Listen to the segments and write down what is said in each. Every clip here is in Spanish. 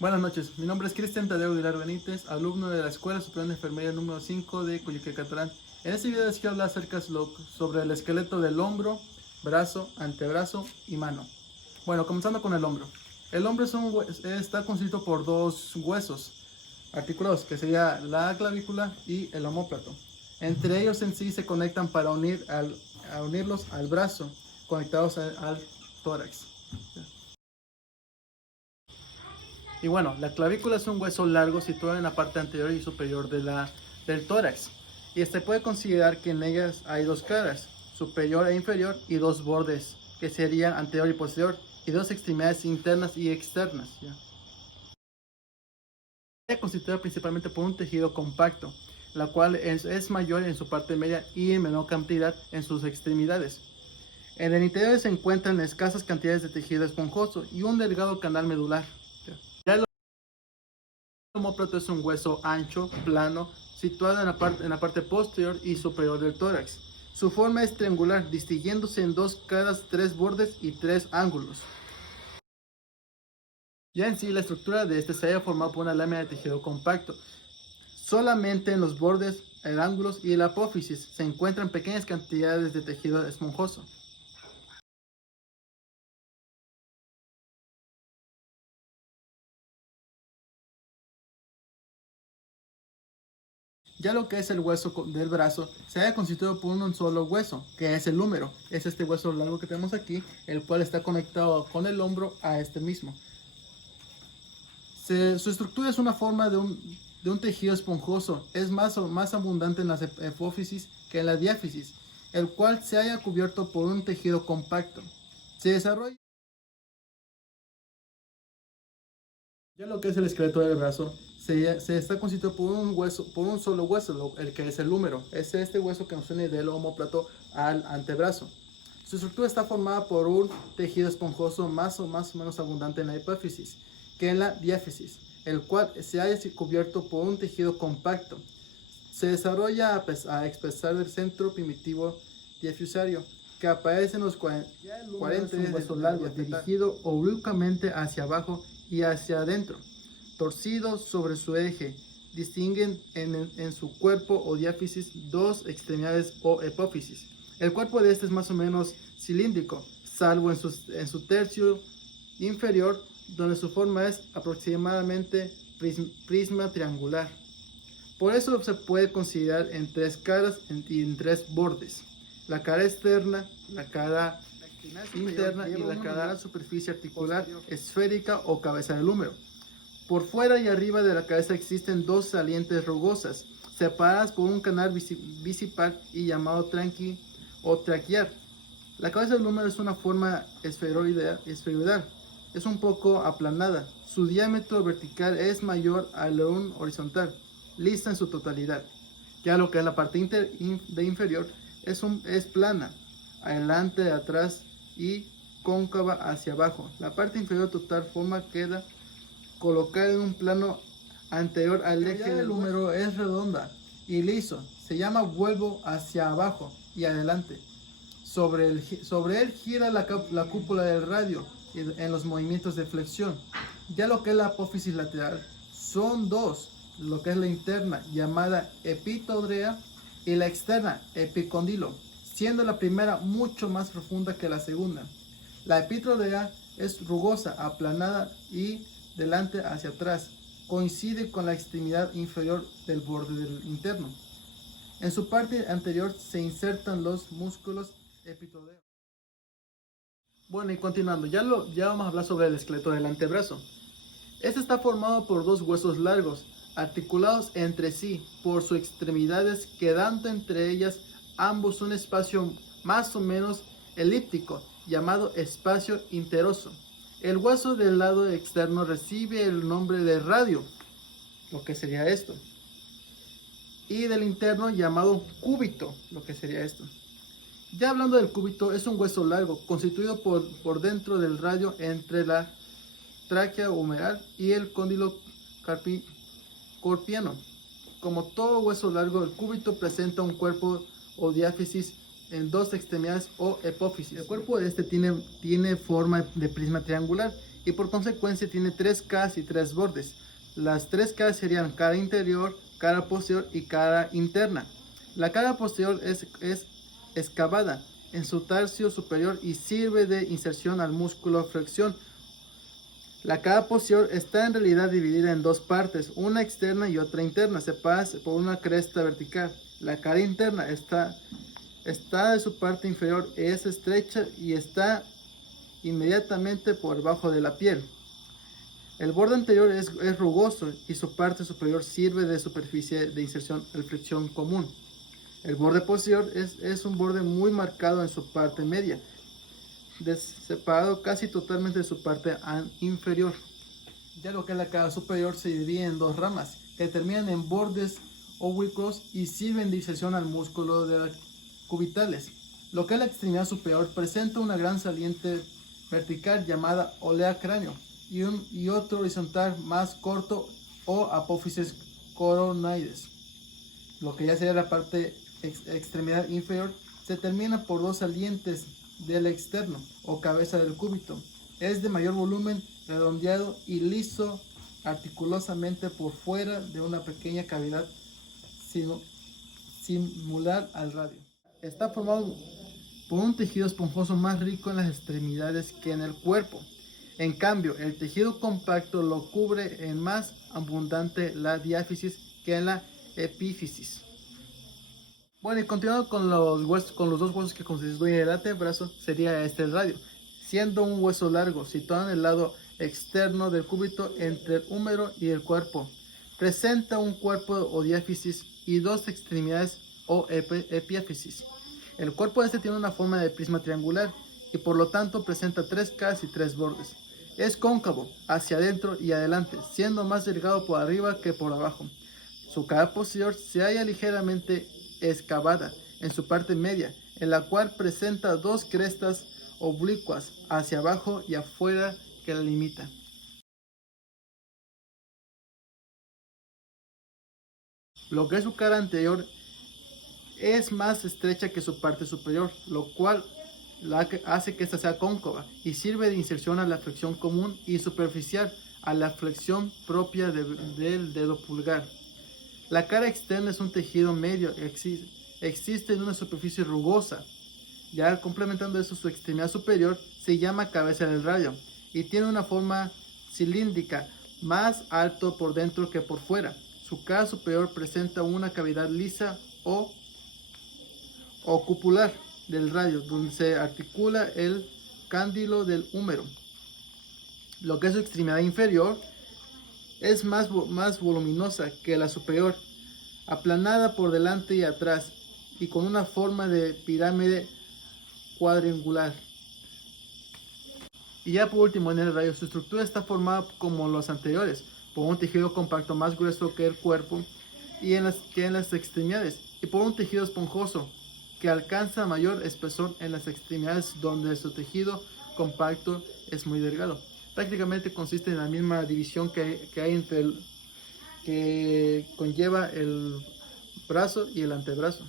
Buenas noches, mi nombre es Cristian Tadeo Aguilar Benítez, alumno de la Escuela Superior de Enfermería número 5 de Coyuque, Catalán. En este video les quiero hablar sobre el esqueleto del hombro, brazo, antebrazo y mano. Bueno, comenzando con el hombro. El hombro está constituido por dos huesos articulados, que sería la clavícula y el omóplato. Entre ellos en sí se conectan para unirlos al brazo, conectados al tórax. Y bueno, la clavícula es un hueso largo situado en la parte anterior y superior del tórax. Y se puede considerar que en ellas hay dos caras, superior e inferior, y dos bordes, que serían anterior y posterior, y dos extremidades internas y externas. ¿Ya? Está constituida principalmente por un tejido compacto, la cual es mayor en su parte media y en menor cantidad en sus extremidades. En el interior se encuentran escasas cantidades de tejido esponjoso y un delgado canal medular. Ya el omóplato es un hueso ancho, plano, situado en la parte posterior y superior del tórax. Su forma es triangular, distinguiéndose en dos caras, tres bordes y tres ángulos. Ya en sí, la estructura de este se halla formada por una lámina de tejido compacto. Solamente en los bordes, el ángulos y la apófisis se encuentran pequeñas cantidades de tejido esponjoso. Ya lo que es el hueso del brazo se halla constituido por un solo hueso, que es el húmero. Es este hueso largo que tenemos aquí, el cual está conectado con el hombro a este mismo. Su estructura es una forma de un tejido esponjoso. Es más abundante en las epófisis que en la diáfisis, el cual se halla cubierto por un tejido compacto. Se desarrolla. Ya lo que es el esqueleto del brazo se está constituido por un solo hueso, el que es el húmero. Es este hueso que nos une del omóplato al antebrazo. Su estructura está formada por un tejido esponjoso más o menos abundante en la epífisis que en la diáfisis, el cual se halla cubierto por un tejido compacto. Se desarrolla a expensar del centro primitivo diafisario, que aparece en los 40 días de su largo, dirigido oblicuamente hacia abajo y hacia adentro, torcido sobre su eje. Distinguen en su cuerpo o diáfisis dos extremidades o epófisis. El cuerpo de este es más o menos cilíndrico, salvo en su tercio inferior, donde su forma es aproximadamente prisma triangular. Por eso se puede considerar en tres caras y en tres bordes: la cara externa, la cara interna y la cara superficie articular esférica o cabeza del húmero. Por fuera y arriba de la cabeza existen dos salientes rugosas, separadas por un canal bicipital y llamado tranqui o traquear. La cabeza del húmero es una forma esferoidal, es un poco aplanada. Su diámetro vertical es mayor al de un horizontal, lisa en su totalidad. Ya lo que es la parte inferior es plana, adelante, atrás y cóncava hacia abajo. La parte inferior total forma queda colocada en un plano anterior al eje del húmero, es redonda y liso. Se llama vuelvo hacia abajo y adelante. Sobre él gira la cúpula del radio en los movimientos de flexión. Ya lo que es la apófisis lateral son dos, lo que es la interna llamada epitodrea y la externa epicondilo, siendo la primera mucho más profunda que la segunda. La epitodrea es rugosa, aplanada y delante hacia atrás, coincide con la extremidad inferior del borde del interno. En su parte anterior se insertan los músculos epitodeos. Bueno, y continuando, ya vamos a hablar sobre el esqueleto del antebrazo. Este está formado por dos huesos largos, articulados entre sí por sus extremidades, quedando entre ellas ambos un espacio más o menos elíptico, llamado espacio interoso. El hueso del lado externo recibe el nombre de radio, lo que sería esto, y del interno llamado cúbito, lo que sería esto. Ya hablando del cúbito, es un hueso largo, constituido por dentro del radio entre la tráquea humeral y el cóndilo carpiano. Como todo hueso largo, el cúbito presenta un cuerpo o diáfisis en dos extremidades o epófisis. El cuerpo de este tiene forma de prisma triangular y por consecuencia tiene 3 caras y 3 bordes. Las 3 caras serían cara interior, cara posterior y cara interna. La cara posterior es excavada en su tercio superior y sirve de inserción al músculo flexión. La cara posterior está en realidad dividida en 2 partes, una externa y otra interna, separadas por una cresta vertical. La cara interna está de su parte inferior, es estrecha y está inmediatamente por debajo de la piel. El borde anterior es rugoso y su parte superior sirve de superficie de inserción al flexión común. El borde posterior es un borde muy marcado en su parte media, separado casi totalmente de su parte inferior. Ya lo que es la cara superior se divide en 2 ramas que terminan en bordes oblicuos y sirven de inserción al músculo de las cubitales. Lo que es la extremidad superior presenta una gran saliente vertical llamada olea cráneo y otro horizontal más corto o apófisis coronoides. Lo que ya sería la parte extremidad inferior se termina por 2 salientes del externo o cabeza del cúbito. Es de mayor volumen, redondeado y liso articulosamente por fuera de una pequeña cavidad similar al radio. Está formado por un tejido esponjoso más rico en las extremidades que en el cuerpo. En cambio, el tejido compacto lo cubre en más abundante la diáfisis que en la epífisis. Bueno, y continuando con los 2 huesos que constituyen el antebrazo, sería el radio, siendo un hueso largo situado en el lado externo del cúbito entre el húmero y el cuerpo. Presenta un cuerpo o diáfisis y 2 extremidades o epífisis. El cuerpo tiene una forma de prisma triangular y por lo tanto presenta 3 caras y 3 bordes. Es cóncavo hacia adentro y adelante, siendo más delgado por arriba que por abajo. Su cara posterior se halla ligeramente excavada en su parte media, en la cual presenta 2 crestas oblicuas hacia abajo y afuera que la limitan. Lo que es su cara anterior es más estrecha que su parte superior, lo cual hace que esta sea cóncava y sirve de inserción a la flexión común y superficial a la flexión propia del dedo pulgar. La cara externa es un tejido medio, existe en una superficie rugosa. Ya complementando eso, su extremidad superior se llama cabeza del radio y tiene una forma cilíndrica, más alto por dentro que por fuera. Su cara superior presenta una cavidad lisa o cupular del radio, donde se articula el cándilo del húmero. Lo que es su extremidad inferior es más voluminosa que la superior, aplanada por delante y atrás y con una forma de pirámide cuadrangular. Y ya por último, en el radio, su estructura está formada como los anteriores, por un tejido compacto más grueso que el cuerpo y en las extremidades, y por un tejido esponjoso que alcanza mayor espesor en las extremidades, donde su tejido compacto es muy delgado. Prácticamente consiste en la misma división que hay entre que conlleva el brazo y el antebrazo.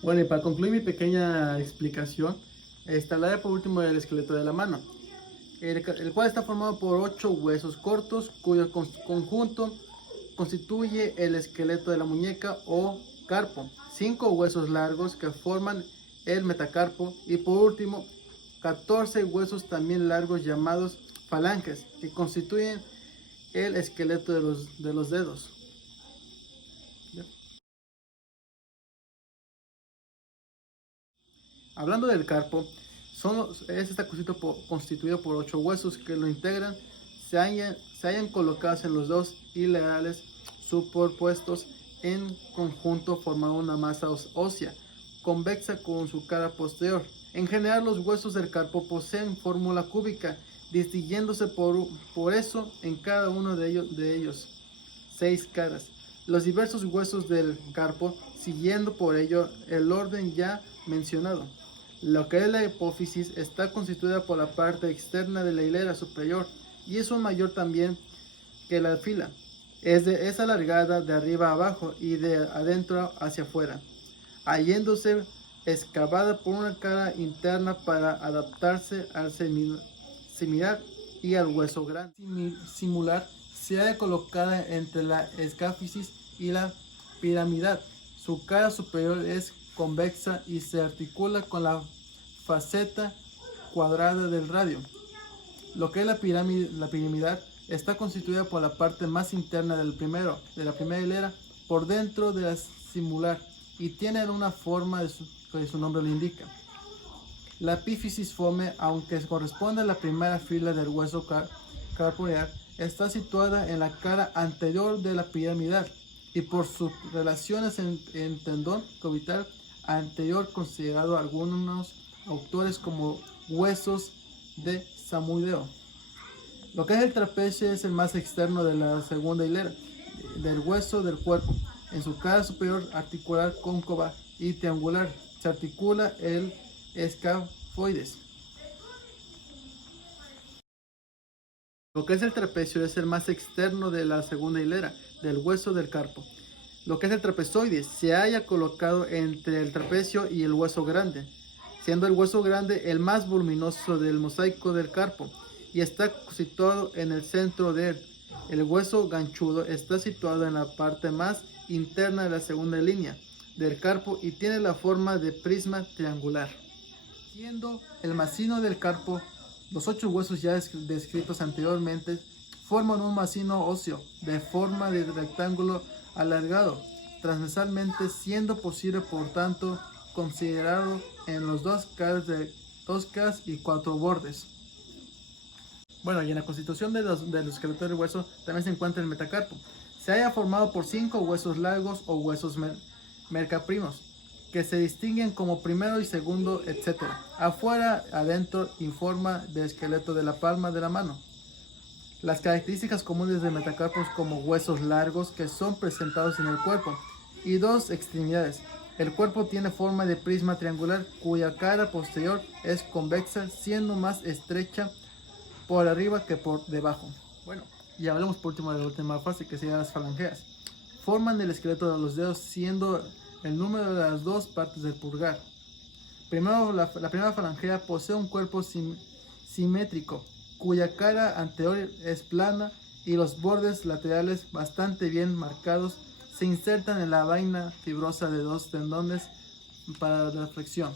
Bueno, y para concluir mi pequeña explicación, hablaré por último del esqueleto de la mano, el cual está formado por 8 huesos cortos, cuyo conjunto constituye el esqueleto de la muñeca o carpo, 5 huesos largos que forman el metacarpo y por último 14 huesos también largos llamados falanges que constituyen el esqueleto de los dedos. Hablando del carpo, está constituido por 8 huesos que lo integran, se hallan colocados en los 2 hilares superpuestos en conjunto formando una masa ósea convexa con su cara posterior. En general, los huesos del carpo poseen fórmula cúbica, distinguiéndose por eso en cada uno de ellos 6 caras. Los diversos huesos del carpo, siguiendo por ello el orden ya mencionado. Lo que es la hipófisis está constituida por la parte externa de la hilera superior y es un mayor también que la fila. Es alargada de arriba a abajo y de adentro hacia afuera, hallándose excavada por una cara interna para adaptarse al similar y al hueso grande. Simular se halla colocada entre la escáfisis y la piramidal. Su cara superior es convexa y se articula con la faceta cuadrada del radio. Lo que es la piramidal está constituida por la parte más interna de la primera hilera por dentro de la simular y tiene una forma que su nombre lo indica. La epífisis fome, aunque corresponde a la primera fila del hueso carporeal, está situada en la cara anterior de la piramidal y por sus relaciones en tendón cubital anterior considerado algunos autores como huesos de samudeo. Lo que es el trapecio es el más externo de la segunda hilera del hueso del cuerpo. En su cara superior articular cóncava y triangular se articula el escafoides. Lo que es el trapecio es el más externo de la segunda hilera del hueso del carpo. Lo que es el trapezoides se halla colocado entre el trapecio y el hueso grande, siendo el hueso grande el más voluminoso del mosaico del carpo y está situado en el centro de él. El hueso ganchudo está situado en la parte más interna de la segunda línea del carpo y tiene la forma de prisma triangular. Siendo el macino del carpo, los 8 huesos ya descritos anteriormente forman un macino óseo de forma de rectángulo alargado transversalmente, siendo posible por tanto considerarlo en los dos caras y 4 bordes. Bueno, y en la constitución del esqueleto del hueso también se encuentra el metacarpo. Se halla formado por 5 huesos largos o huesos mercaprimos, que se distinguen como primero y segundo, etc. Afuera, adentro, en forma de esqueleto de la palma de la mano. Las características comunes de metacarpos como huesos largos que son presentados en el cuerpo y 2 extremidades. El cuerpo tiene forma de prisma triangular cuya cara posterior es convexa, siendo más estrecha por arriba que por debajo. Bueno, y hablemos por último de la última fase, que serían las falangeas. Forman el esqueleto de los dedos, siendo el número de las 2 partes del pulgar. Primero, la primera falangea posee un cuerpo simétrico, cuya cara anterior es plana y los bordes laterales bastante bien marcados se insertan en la vaina fibrosa de 2 tendones para la flexión.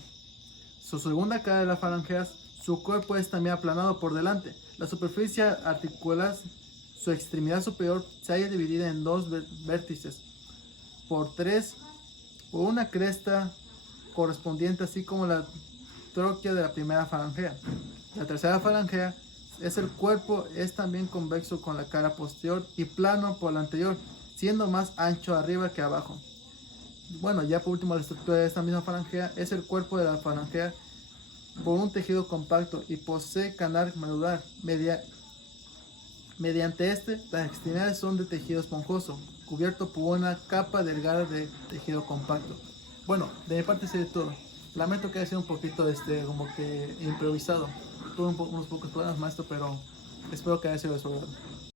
Su segunda cara de las falangeas, su cuerpo es también aplanado por delante. La superficie articular, su extremidad superior, se halla dividida en 2 vértices por una cresta correspondiente, así como la troquea de la primera falangea. La tercera falangea es el cuerpo, es también convexo con la cara posterior y plano por la anterior, siendo más ancho arriba que abajo. Bueno, ya por último, la estructura de esta misma falangea es el cuerpo de la falangea por un tejido compacto y posee canal medular. Mediante las extremidades son de tejido esponjoso, cubierto por una capa delgada de tejido compacto. Bueno, de mi parte sería todo. Lamento que haya sido un poquito como que improvisado. Tuve unos pocos problemas, maestro, pero espero que haya sido de su agrado.